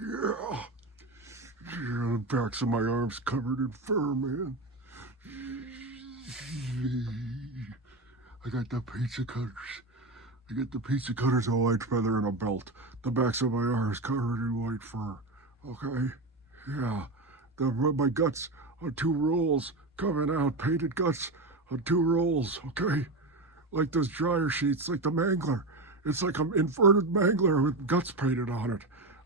Yeah. The backs of my arms covered in fur, man. I got the pizza cutters. I got the pizza cutters, a white feather, and a belt. The backs of my arms covered in white fur. Okay? Yeah. My guts are two rolls coming out, painted guts on two rolls, okay? Like those dryer sheets, like the mangler. It's like an inverted mangler with guts painted on it,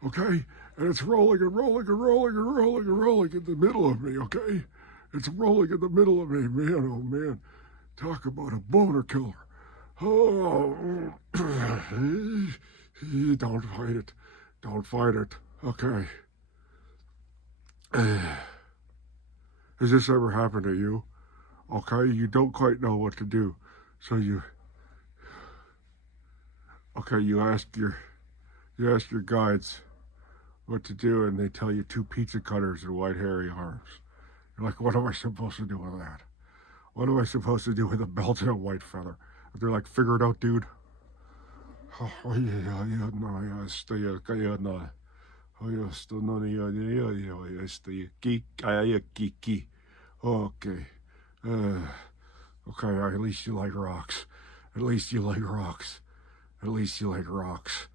okay? And it's rolling and rolling and rolling and rolling and rolling in the middle of me, okay? It's rolling in the middle of me, man, oh man. Talk about a boner killer. Oh, don't fight it. Don't fight it. Okay. Has this ever happened to you? Okay, you don't quite know what to do. So you ask your guides what to do, and they tell you two pizza cutters and white hairy arms. You're like, what am I supposed to do with that? What am I supposed to do with a belt and a white feather? They're like, figure it out, dude. Oh, yeah, no, yeah, stay, no. Oh, yeah, still no, yeah, stay, geek, geeky. Okay. Okay, at least you like rocks. At least you like rocks. At least you like rocks.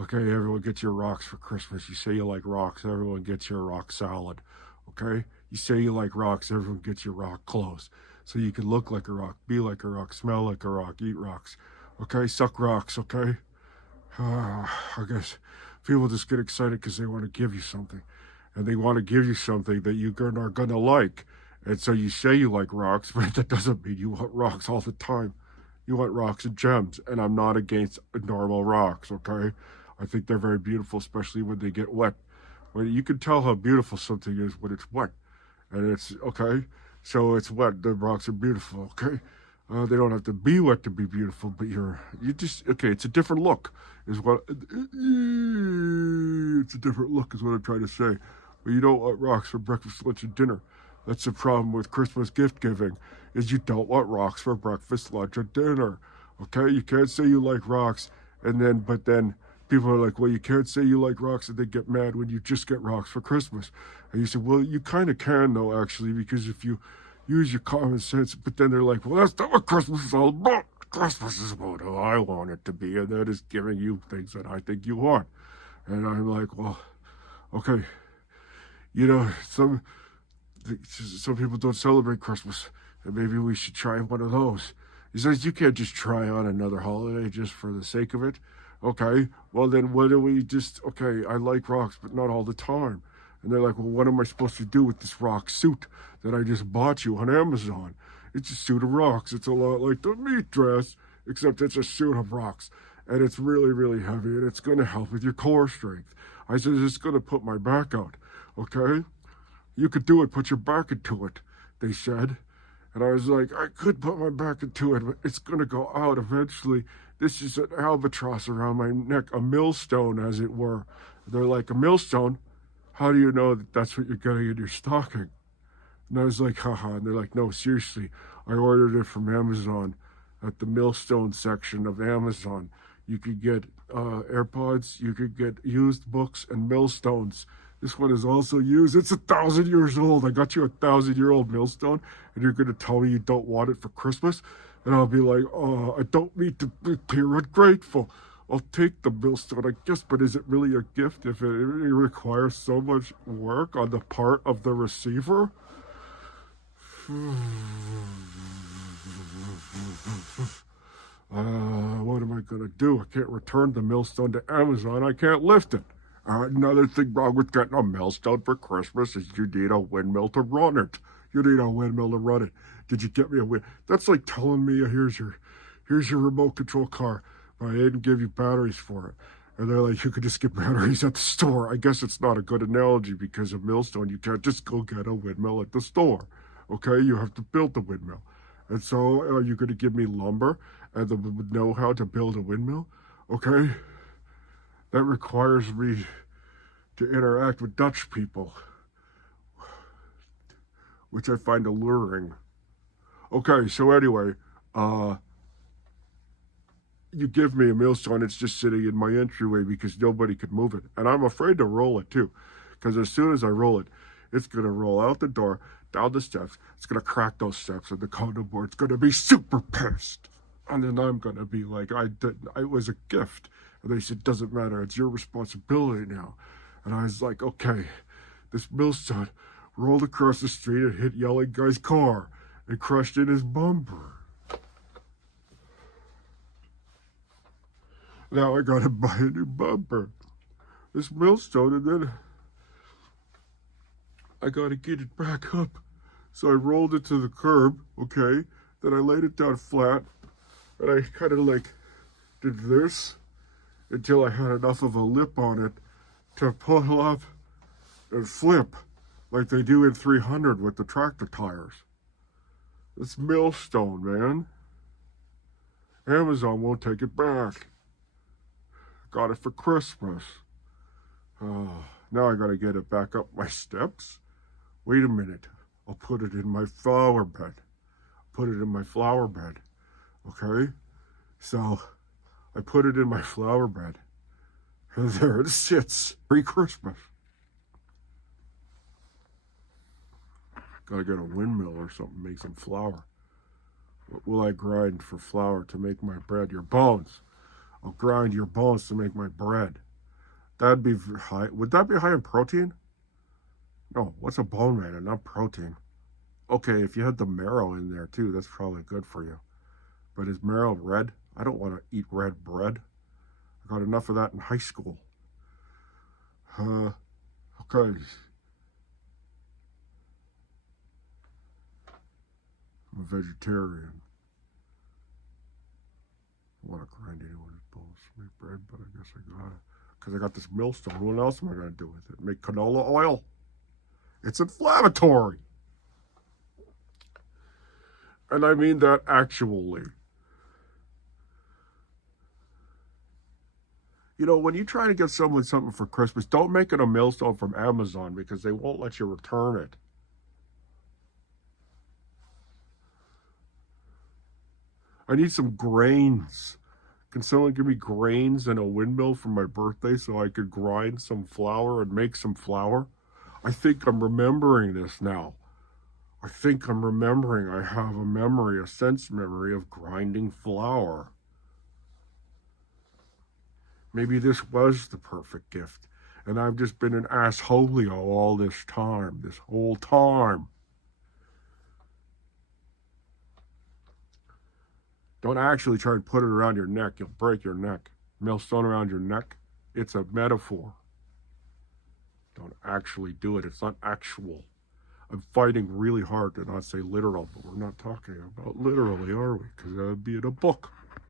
Okay, everyone gets your rocks for Christmas. You say you like rocks, everyone gets your rock salad. Okay? You say you like rocks, everyone gets your rock clothes. So you can look like a rock, be like a rock, smell like a rock, eat rocks. Okay? Suck rocks, okay? I guess people just get excited because they want to give you something. And they want to give you something that you are going to like. And so you say you like rocks, but that doesn't mean you want rocks all the time. You want rocks and gems, and I'm not against normal rocks, okay? I think they're very beautiful, especially when they get wet. When you can tell how beautiful something is when it's wet. And it's, okay? So it's wet, the rocks are beautiful, okay? They don't have to be wet to be beautiful, but okay, it's a different look, is what, it's a different look, is what I'm trying to say. But you don't want rocks for breakfast, lunch, and dinner. That's the problem with Christmas gift giving, is you don't want rocks for breakfast, lunch, and dinner. Okay? You can't say you like rocks, but then people are like, well, you can't say you like rocks, and they get mad when you just get rocks for Christmas. And you say, well, you kind of can, though, actually, because if you use your common sense, but then they're like, well, that's not what Christmas is all about. Christmas is about how I want it to be, and that is giving you things that I think you want. And I'm like, well, okay, some people don't celebrate Christmas, and maybe we should try one of those. He says, you can't just try on another holiday just for the sake of it. Okay, well then okay, I like rocks, but not all the time. And they're like, well, what am I supposed to do with this rock suit that I just bought you on Amazon? It's a suit of rocks. It's a lot like the meat dress, except it's a suit of rocks. And it's really, really heavy, and it's going to help with your core strength. I said, it's going to put my back out, okay? You could do it, put your back into it, they said. And I was like, I could put my back into it, but it's going to go out eventually. This is an albatross around my neck, a millstone, as it were. They're like, a millstone? How do you know that that's what you're getting in your stocking? And I was like, haha. And they're like, no, seriously. I ordered it from Amazon at the Millstone section of Amazon. You could get AirPods, you could get used books and millstones. This one is also used. It's 1,000 years old. I got you a 1,000-year-old millstone, and you're going to tell me you don't want it for Christmas? And I'll be like, oh, I don't mean to appear ungrateful. I'll take the millstone, I guess, but is it really a gift if it requires so much work on the part of the receiver? What am I going to do? I can't return the millstone to Amazon. I can't lift it. Another thing wrong with getting a millstone for Christmas is you need a windmill to run it. You need a windmill to run it. Did you get me a windmill? That's like telling me, here's your remote control car, but I didn't give you batteries for it. And they're like, you could just get batteries at the store. I guess it's not a good analogy because a millstone, you can't just go get a windmill at the store. Okay, you have to build the windmill. And so are you going to give me lumber and the know-how to build a windmill? Okay, that requires me to interact with Dutch people, which I find alluring. Okay, so anyway, you give me a millstone, it's just sitting in my entryway because nobody could move it. And I'm afraid to roll it too, because as soon as I roll it, it's going to roll out the door, down the steps. It's going to crack those steps and the condo board's going to be super pissed. And then I'm going to be like, it was a gift. And they said, doesn't matter, it's your responsibility now. And I was like, okay, this millstone rolled across the street and hit yelling guy's car and crushed in his bumper. Now I gotta buy a new bumper. This millstone, and then I gotta get it back up. So I rolled it to the curb, okay? Then I laid it down flat, and I kind of like did this until I had enough of a lip on it to pull up and flip like they do in 300 with the tractor tires. It's Millstone, man. Amazon won't take it back. Got it for Christmas. Oh, now I gotta get it back up my steps. Wait a minute. I'll put it in my flower bed. Put it in my flower bed. Okay? So I put it in my flower bed. And there it sits. Pre-Christmas. Gotta get a windmill or something, make some flour. What will I grind for flour to make my bread? Your bones. I'll grind your bones to make my bread. That'd be high. Would that be high in protein? No, what's a bone made of? Not protein. Okay, if you had the marrow in there too, that's probably good for you. But is marrow red? I don't want to eat red bread. I got enough of that in high school. Okay. I'm a vegetarian. I want to grind anyone's bones to make bread, but I guess I got it. Because I got this millstone. What else am I going to do with it? Make canola oil? It's inflammatory. And I mean that actually. You know, when you try to get someone something for Christmas, don't make it a millstone from Amazon because they won't let you return it. I need some grains. Can someone give me grains and a windmill for my birthday so I could grind some flour and make some flour? I think I'm remembering this now. I think I'm remembering I have a memory, a sense memory of grinding flour. Maybe this was the perfect gift, and I've just been an assholio all this time, this whole time. Don't actually try and put it around your neck. You'll break your neck. Millstone around your neck. It's a metaphor. Don't actually do it. It's not actual. I'm fighting really hard to not say literal, but we're not talking about literally, are we? Because that would be in a book.